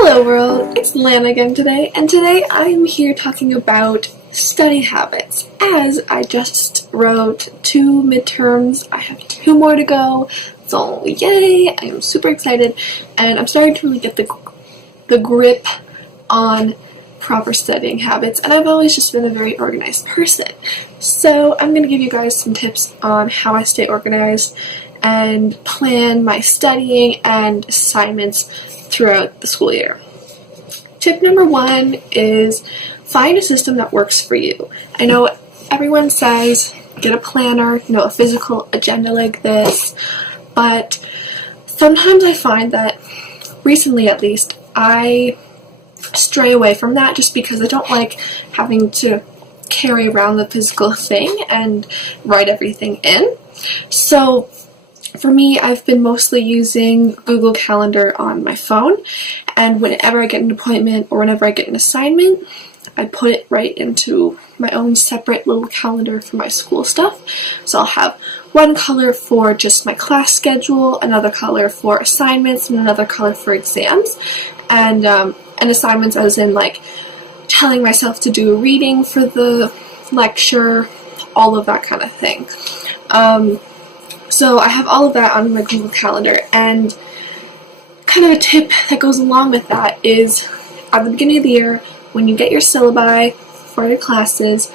Hello world, it's Lana again today, and today I am here talking about study habits. As I just wrote 2 midterms, I have 2 more to go, so yay, I am super excited, and I'm starting to really get the grip on proper studying habits, and I've always just been a very organized person. So I'm going to give you guys some tips on how I stay organized and plan my studying and assignments throughout the school year. Tip number 1 is find a system that works for you. I know everyone says get a planner, a physical agenda like this, but sometimes I find that, recently at least, I stray away from that just because I don't like having to carry around the physical thing and write everything in. So for me, I've been mostly using Google Calendar on my phone, and whenever I get an appointment or whenever I get an assignment, I put it right into my own separate little calendar for my school stuff. So I'll have one color for just my class schedule, another color for assignments, and another color for exams. And assignments as in like telling myself to do a reading for the lecture, all of that kind of thing. So I have all of that on my Google Calendar, and kind of a tip that goes along with that is at the beginning of the year, when you get your syllabi for your classes,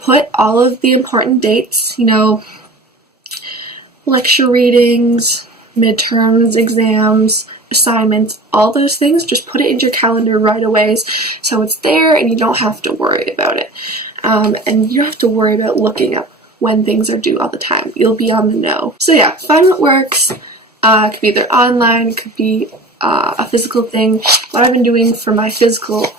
put all of the important dates, lecture readings, midterms, exams, assignments, all those things, just put it into your calendar right away so it's there and you don't have to worry about it. And you don't have to worry about looking up when things are due all the time. You'll be on the know. So yeah, find what works. It could be either online, it could be a physical thing. What I've been doing for my physical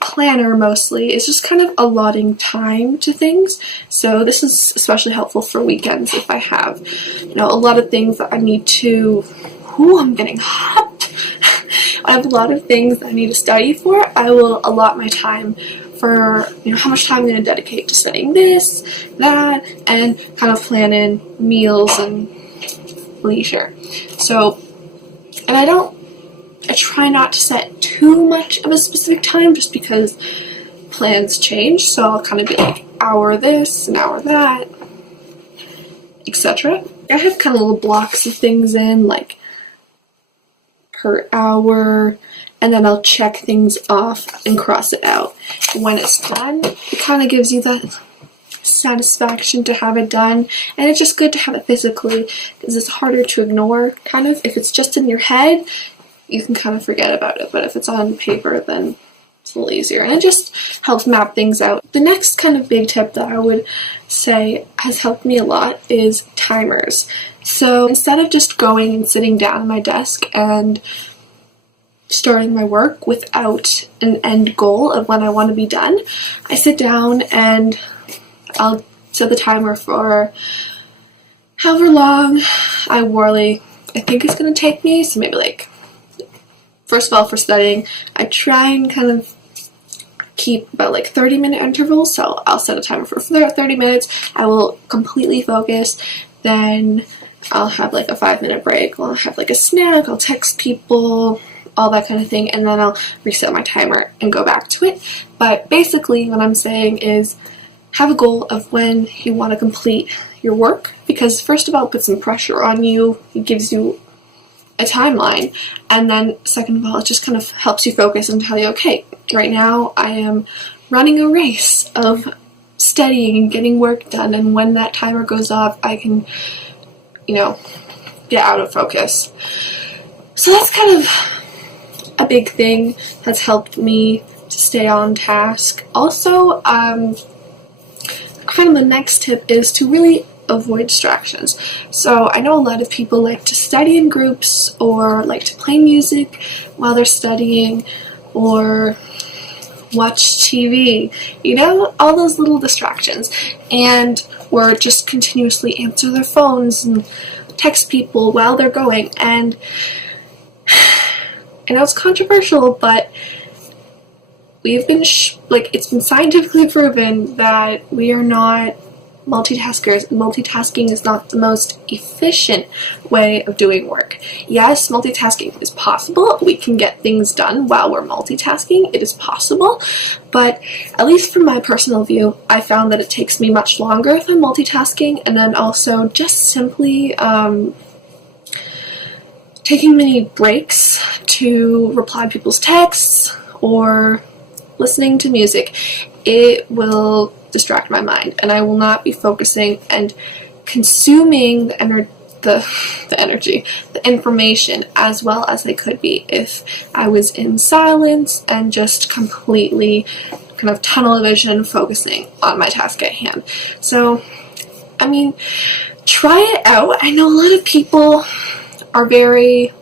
planner mostly is just kind of allotting time to things. So this is especially helpful for weekends if I have, a lot of things that I need to, I'm getting hot. I have a lot of things that I need to study for. I will allot my time for, how much time I'm going to dedicate to studying this, that, and kind of plan in meals and leisure. So, and I try not to set too much of a specific time just because plans change. So I'll kind of be like, hour this, an hour that, etc. I have kind of little blocks of things in, like per hour, and then I'll check things off and cross it out. When it's done, it kind of gives you that satisfaction to have it done, and it's just good to have it physically because it's harder to ignore, kind of. If it's just in your head, you can kind of forget about it, but if it's on paper, then it's a little easier, and it just helps map things out. The next kind of big tip that I would say has helped me a lot is timers. So instead of just going and sitting down at my desk and starting my work without an end goal of when I want to be done, I sit down and I'll set the timer for however long I think it's going to take me. So maybe first of all, for studying, I try and kind of keep about 30-minute intervals. So I'll set a timer for 30 minutes. I will completely focus. Then I'll have a 5-minute break. I'll have a snack. I'll text people, all that kind of thing, and then I'll reset my timer and go back to it. But basically what I'm saying is have a goal of when you want to complete your work, because first of all, it puts some pressure on you. It gives you a timeline, and then second of all, it just kind of helps you focus and tell you, okay, right now I am running a race of studying and getting work done, and when that timer goes off, I can, get out of focus. So that's kind of a big thing that's helped me to stay on task. Also, kind of the next tip is to really avoid distractions. So I know a lot of people like to study in groups or like to play music while they're studying or watch TV, all those little distractions, or just continuously answer their phones and text people while they're going. And I know it's controversial, but we've been it's been scientifically proven that we are not multitaskers. Multitasking is not the most efficient way of doing work. Yes, multitasking is possible. We can get things done while we're multitasking. It is possible, but at least from my personal view, I found that it takes me much longer if I'm multitasking, and then also just simply taking mini breaks to reply to people's texts or listening to music. It will distract my mind, and I will not be focusing and consuming the energy, the information as well as I could be if I was in silence and just completely kind of tunnel vision focusing on my task at hand. So, I mean, try it out. I know a lot of people are very,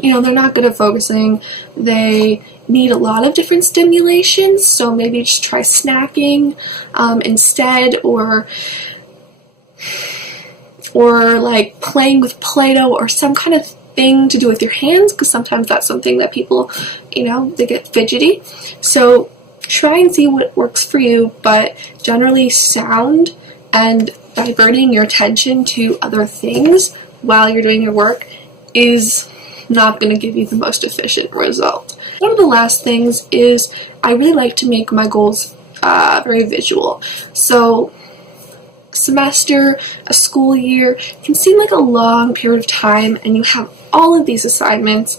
they're not good at focusing. They need a lot of different stimulations, so maybe just try snacking instead, or like playing with Play-Doh or some kind of thing to do with your hands, because sometimes that's something that people, they get fidgety. So try and see what works for you, but generally sound and diverting your attention to other things while you're doing your work is not going to give you the most efficient result. One of the last things is I really like to make my goals very visual. So semester, a school year can seem like a long period of time, and you have all of these assignments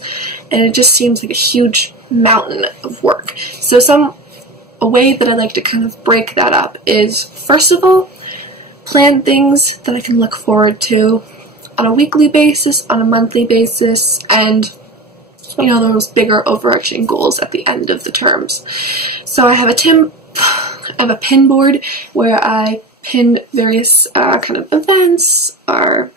and it just seems like a huge mountain of work. So a way that I like to kind of break that up is, first of all, plan things that I can look forward to on a weekly basis, on a monthly basis, and those bigger overarching goals at the end of the terms. So I have a pin board where I pin various kind of events or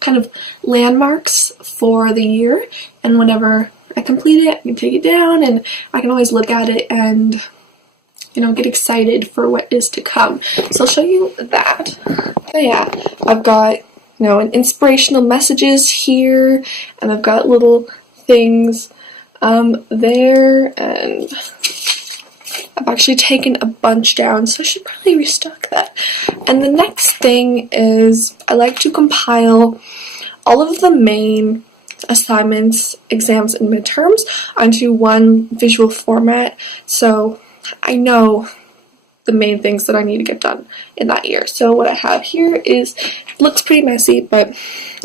kind of landmarks for the year, and whenever I complete it, I can take it down and I can always look at it and get excited for what is to come. So I'll show you that. So yeah, I've got an inspirational messages here, and I've got little things there, and I've actually taken a bunch down, so I should probably restock that. And the next thing is I like to compile all of the main assignments, exams, and midterms onto one visual format, so I know the main things that I need to get done in that year. So what I have here looks pretty messy, but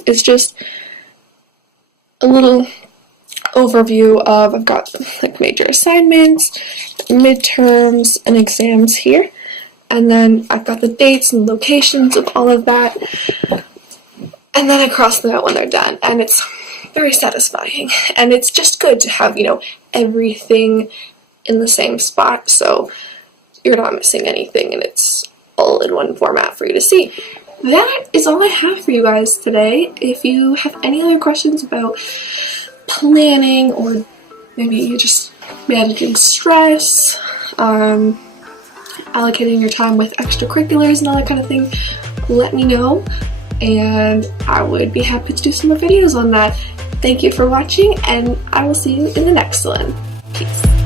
it's just a little overview of, I've got like major assignments, midterms, and exams here, and then I've got the dates and locations of all of that, and then I cross them out when they're done, and it's very satisfying, and it's just good to have everything in the same spot, so you're not missing anything, and it's all in one format for you to see. That is all I have for you guys today. If you have any other questions about planning, or maybe you're just managing stress, allocating your time with extracurriculars and all that kind of thing, let me know, and I would be happy to do some more videos on that. Thank you for watching, and I will see you in the next one. Peace.